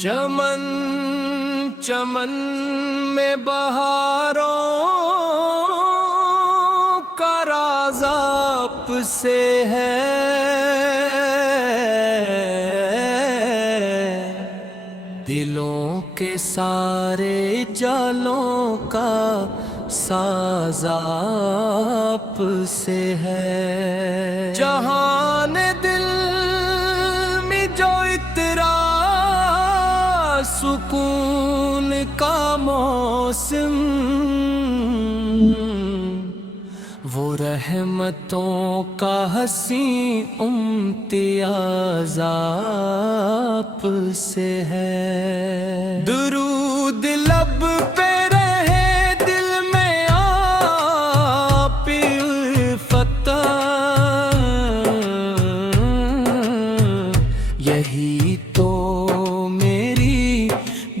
چمن چمن میں بہاروں کا راز آپ سے ہے، دلوں کے سارے جالوں کا ساز آپ سے ہے۔ جہان دل میں جو اترا سکون کا موسم، وہ رحمتوں کا حسین امتیاز آپ سے ہے۔ درود لب پہ رہے دل میں آپ الفتح، یہی تو میری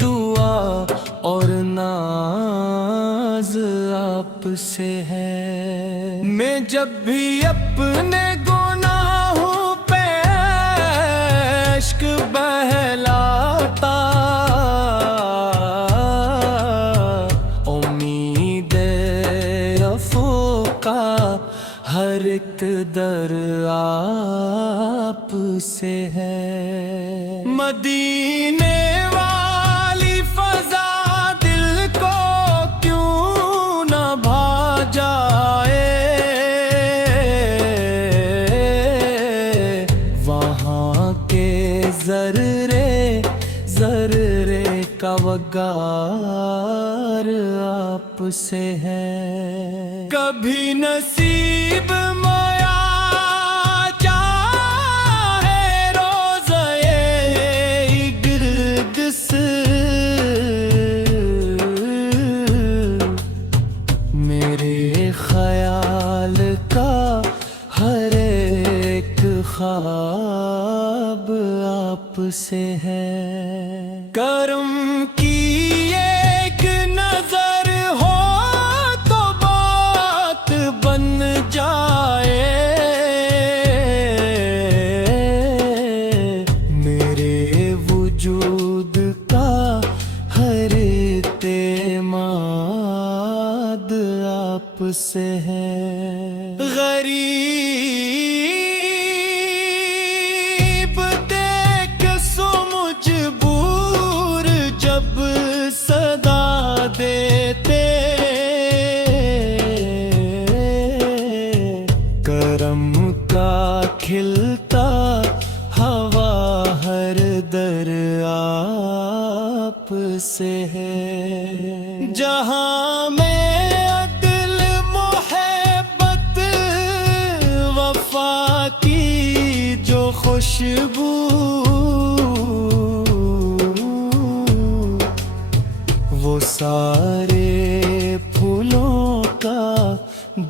دعا اور ناز آپ سے ہے۔ میں جب بھی اپنے گناہوں پہ اشک بہلاتا، امید رفع کا ہر ایک در آپ سے ہے۔ مدینے والی فضا دل کو کیوں نہ بھا جائے، وہاں کے ذرے ذرے کا وقار آپ سے ہے۔ کبھی نصیب مویا چاہے روزے گردس، میرے خیال کا ہر ایک خواب آپ سے ہے۔ کرم کی ایک نظر ہو تو بات بن جائے، میرے وجود کا ہر اعتماد آپ سے ہے۔ غریب دیکھ سو مجبور جب صدا دیتے، کرم کا کھلتا ہوا ہر در آپ سے ہے۔ جہاں میں عدل محبت وفا کی جو خوشبو، وہ سارے پھولوں کا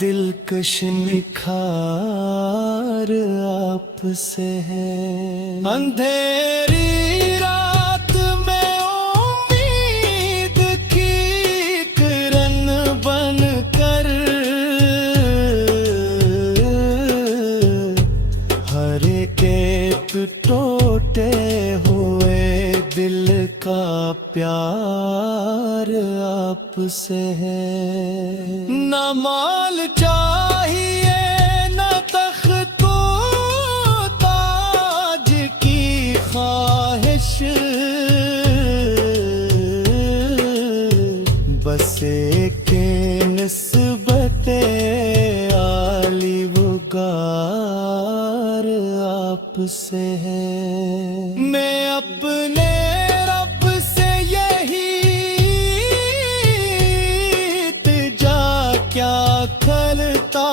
دلکش نکھار آپ سے ہے۔ اندھیری رات میں امید کی کرن بن کر، ہر ایک ٹوٹے ہوئے دل کا پیار آپ سے ہے۔ نہ مال چاہیے نہ تخت و تاج کی خواہش، بس ایک نسبت عالی وقار آپ سے ہے۔ میں اپنے رب سے یہی التجا کیا کھلتا،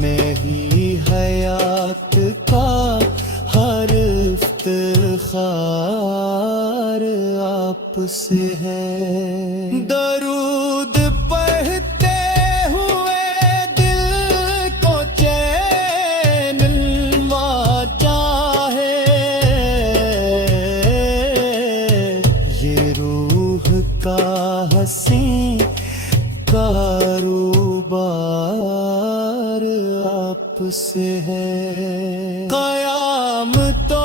میں ہی حیات کا ہر افتخار آپ سے ہے۔ درود پڑھتے ہوئے دل کو چین ملوا چاہے، یہ روح کا حسین کاروبار آپ سے ہے۔ قیام تو